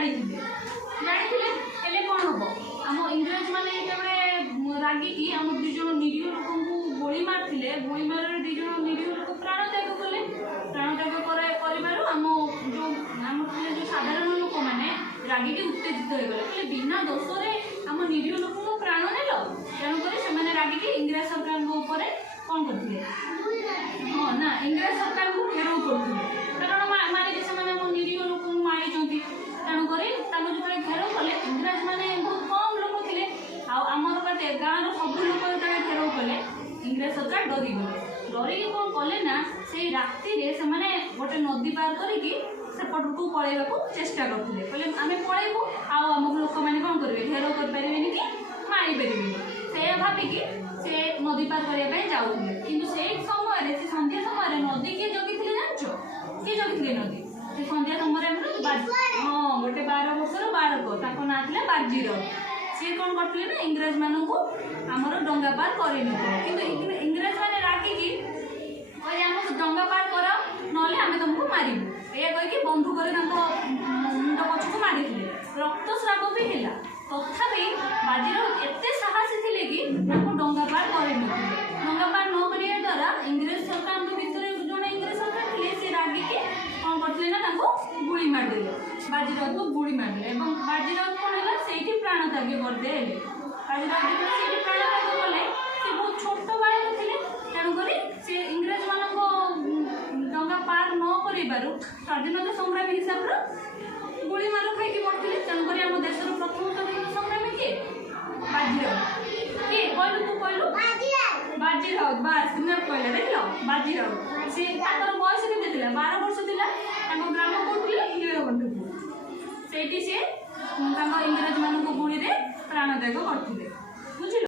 ଜାଣିଥିଲେ ହେଲେ କ'ଣ ହେବ ଆମ ଇଂରେଜମାନେ ଯେତେବେଳେ ରାଗିକି ଆମ 2 ଜଣ ନିରୀହ ଲୋକଙ୍କୁ ଗୁଳି ମାରିଥିଲେ ଗୁଳି ମାରରେ 2 ଜଣ ନିରୀହ ଲୋକ ପ୍ରାଣତ୍ୟାଗ କଲେ ପ୍ରାଣତ୍ୟାଗ କରିବାରୁ ଆମ ସାଧାରଣ ଲୋକମାନେ ରାଗିକି ଉତ୍ତେଜିତ ହୋଇଗଲେ କହିଲେ ବିନା ଦୋଷରେ ଆମ ନିରୀହ ଲୋକଙ୍କୁ ପ୍ରାଣ ନେଲ ତେଣୁକରି ସେମାନେ ରାଗିକି ଇଂରେଜ ସରକାରଙ୍କ ଉପରେ କ'ଣ କରିଥିଲେ ହଁ ନା ଇଂରେଜ ସରକାରଙ୍କୁ ଘେରାଉ କରୁଥିଲେ କାରଣ ମାରିକି ସେମାନେ ଆମ ନିରୀହ ଲୋକଙ୍କୁ ମାରିଛନ୍ତି ତେଣୁକରି ତାଙ୍କୁ ଯେତେବେଳେ ଘେରାଉ କଲେ ଇଂରେଜମାନେ ବହୁତ କମ୍ ଲୋକ ଥିଲେ ଆଉ ଆମର ଗାଁର ସବୁ ଲୋକ ଯେତେବେଳେ ଘେରାଉ କଲେ ଇଂରେଜ ସରକାର ଡରିଗଲେ ଡରିକି କ'ଣ କଲେ ନା ସେଇ ରାତିରେ ସେମାନେ ଗୋଟେ ନଦୀ ପାର କରିକି ସେପଟକୁ ପଳେଇବାକୁ ଚେଷ୍ଟା କରୁଥିଲେ କହିଲେ ଆମେ ପଳେଇବୁ ଆଉ ଆମକୁ ଲୋକମାନେ କ'ଣ କରିବେ ଘେରାଉ କରିପାରିବେନି କି ମାରିପାରିବେନି ସେଇଆ ଭାବିକି ସେ ନଦୀ ପାର କରିବା ପାଇଁ ଯାଉଥିଲେ କିନ୍ତୁ ସେଇ ସମୟରେ ସେ ସନ୍ଧ୍ୟା ସମୟରେ ନଦୀ କିଏ ଜଗିଥିଲେ ଜାଣିଛ କିଏ ଜଗିଥିଲେ ନଦୀ ସେ ସନ୍ଧ୍ୟା ସମୟରେ ଆମର ହଁ ଗୋଟେ 12 ବର୍ଷର ବାଳକ ତାଙ୍କ ନାଁ ଥିଲା ବାଜିରାଉତ ସିଏ କ'ଣ କରିଥିଲେ ନା ଇଂରେଜମାନଙ୍କୁ ଆମର ଡଙ୍ଗା ପାର କରିନଥିଲେ କିନ୍ତୁ ଇଂରେଜମାନେ ରାଗିକି କହିଲେ ଆମକୁ ଡଙ୍ଗା ପାର କର ନହେଲେ ଆମେ ତୁମକୁ ମାରିବୁ ଏହା କହିକି ବନ୍ଧୁକରେ ତାଙ୍କ ମୁଣ୍ଡ ପଛକୁ ମାରିଥିଲେ ରକ୍ତସ୍ରାବ ବି ହେଲା ତଥାପି ବାଜିରାଉତ ଏତେ ସାହସୀ ଥିଲେ କି ତାଙ୍କୁ ଡଙ୍ଗା ପାର କରିନଥିଲେ ଡଙ୍ଗା ପାର ନ କରିବା ଦ୍ୱାରା ଇଂରେଜ ସରକାରଙ୍କ ଭିତରେ ଜଣେ ଇଂରେଜ ସରକାର ଥିଲେ ସେ ରାଗିକି କ'ଣ କରିଥିଲେ ନା ତାଙ୍କୁ ଗୁଳି ମାରିଦେଲେ ବାଜିରାଉତକୁ ଗୁଳି ମାରିଦେଲେ ଏବଂ ବାଜିରାଉତ କ'ଣ ହେଲା ସେଇଠି ପ୍ରାଣତ୍ୟାଗ କରିଦେଲେ ବାଜିରାଉତ ଯେତେବେଳେ ସେଇଠି ପ୍ରାଣତ୍ୟାଗ କଲେ ସେ ବହୁତ ଛୋଟ ବାଳକ ଥିଲେ ତେଣୁକରି ସେ ଇଂରେଜମାନଙ୍କ ଡଙ୍ଗା ପାର ନ କରିବାରୁ ସ୍ୱାଧୀନତା ସଂଗ୍ରାମୀ ହିସାବରେ ଗୁଳି ମାର ଖାଇକି ପଡ଼ିଥିଲେ ତେଣୁକରି ଆମ ଦେଶର ପ୍ରଥମ ସ୍ୱାଧୀନତା ସଂଗ୍ରାମୀ କିଏ ବାଜିରାଉତ କିଏ କହିଲୁ ତୁ କହିଲୁ ବାଜିରାଉତ ବାସ୍ ତୁମେ କହିଲା ଦେଖିଲ ବାଜିରାଉତ ସେ ତାଙ୍କର ବୟସ କେତେ ଥିଲା 12 ବର୍ଷ ଥିଲା ତାଙ୍କ ଗ୍ରାମ କୋଉଠି ଥିଲା ନୀଳକଣ୍ଠପୁର ସେଇଠି ସେ ତାଙ୍କ ଇଂରେଜମାନଙ୍କ ଗୁଳିରେ ପ୍ରାଣତ୍ୟାଗ କରିଥିଲେ ବୁଝିଲ।